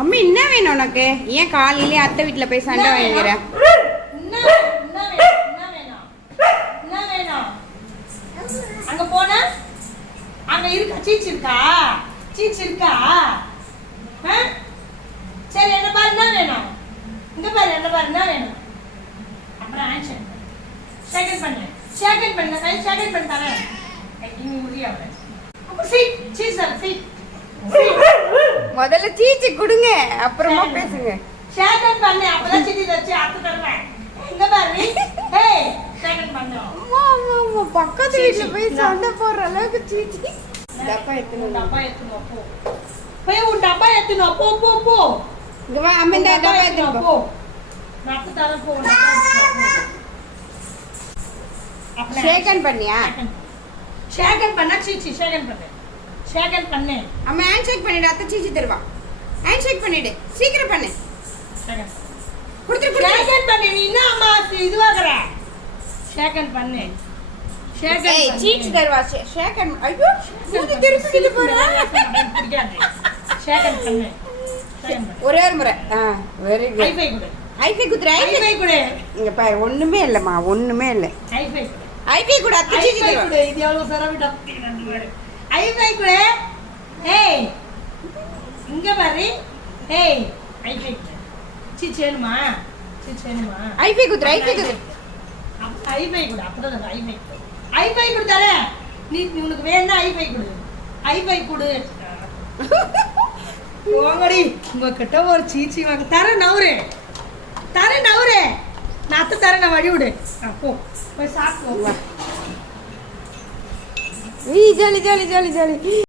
அம்மா என்ன வேணும் உனக்கு? ஏன் காலையிலே அத்தை வீட்டுல போய் சண்டை வாங்கிக்கிற? அங்க போனா அங்க இருக்கா சீச்சு இருக்கா? சீச்சு இருக்கா? சரி என்ன பாரு என்ன வேணும்? இங்க பாரு என்ன பாரு என்ன வேணும்? அப்புறம் ஆன்சர் செகண்ட் பண்ணு. செகண்ட் பண்ணு கை செகண்ட் பண்ண தரேன். இங்க முடியாது. அப்ப சீட் சீஸ் சீட். முதல்ல சீச்சி கொடுங்க அப்புறமா பேசுங்க. செகண்ட் பண்ணு அப்பதான் சீட்டி வச்சு அத்து தரேன். இங்க பாரு. ஏய் செகண்ட் பண்ணு. அம்மா பக்கத்து வீட்ல போய் சண்டை போடுற அளவுக்கு சீச்சி. டப்பா எடுத்துனோ போ. போய் உன் டப்பா எடுத்துனோ போ போ போ. இங்க வா அம்மா இந்த டப்பா எடுத்துனோ போ. நான் அத்து தரேன் போ. ஷேக்கன் பண்ணியா? ஷேக்கன் பண்ணா சீச்சி ஷேக்கன் பண்ணு. ஷேக்கன் பண்ணு. அம்மா ஹேண்ட் ஷேக் பண்ணிடு அத்தை சீச்சி தருவா. ஹேண்ட் ஷேக் பண்ணிடு சீக்கிரம் பண்ணு. ஷேக்கன் குடுத்து ஷேக்கன் பண்ணு. நீ என்ன அம்மா இதுவாகற? ஷேக்கன் பண்ணு. ஷேக்கன் ஏய் சீச்சி தருவா ஷேக்கன். ஐயோ மூஞ்சி திருப்பிட்டு போறா. பிடிக்காது. ஷேக்கன் பண்ணு. ஷேக்கன் பண்ணு. ஒரே ஒரு முறை. Very good. ஹைஃபை கொடு. ஐஃபை குத்துற ஹைஃபை கொடு. இங்க பாரு ஒண்ணுமே இல்லம்மா ஒண்ணுமே இல்ல. ஹைஃபை கொடு. ஐஃபை கூட அத்தை சீச்சி தருவா. இது எவ்வளவு சரவிட ரெண்டு பேர். ஹைஃபை கொடு. ஏய் இங்க பாரு. ஏய் ஹைஃபை கொடு. சீச்சேனுமா? சீச்சேனுமா? ஐஃபை குத்துற ஐஃபை குத்துற. ஹைஃபை கொடு. அப்பதான் ஹைஃபை கொடு. ஹைஃபை கொடு தரேன். நீ உனக்கு வேணா ஹைஃபை கொடு. ஹைஃபை கொடு. போங்கடி உங்ககிட்ட ஒரு சீச்சி வாங்க தரேன் நவுரு. தரேன் நவுரு. நான் அத்தை தரேன் நான் வழி விடு. போ போய் சாப்பிட்டு ஏய் ஜாலி ஜாலி ஜாலி ஜாலி.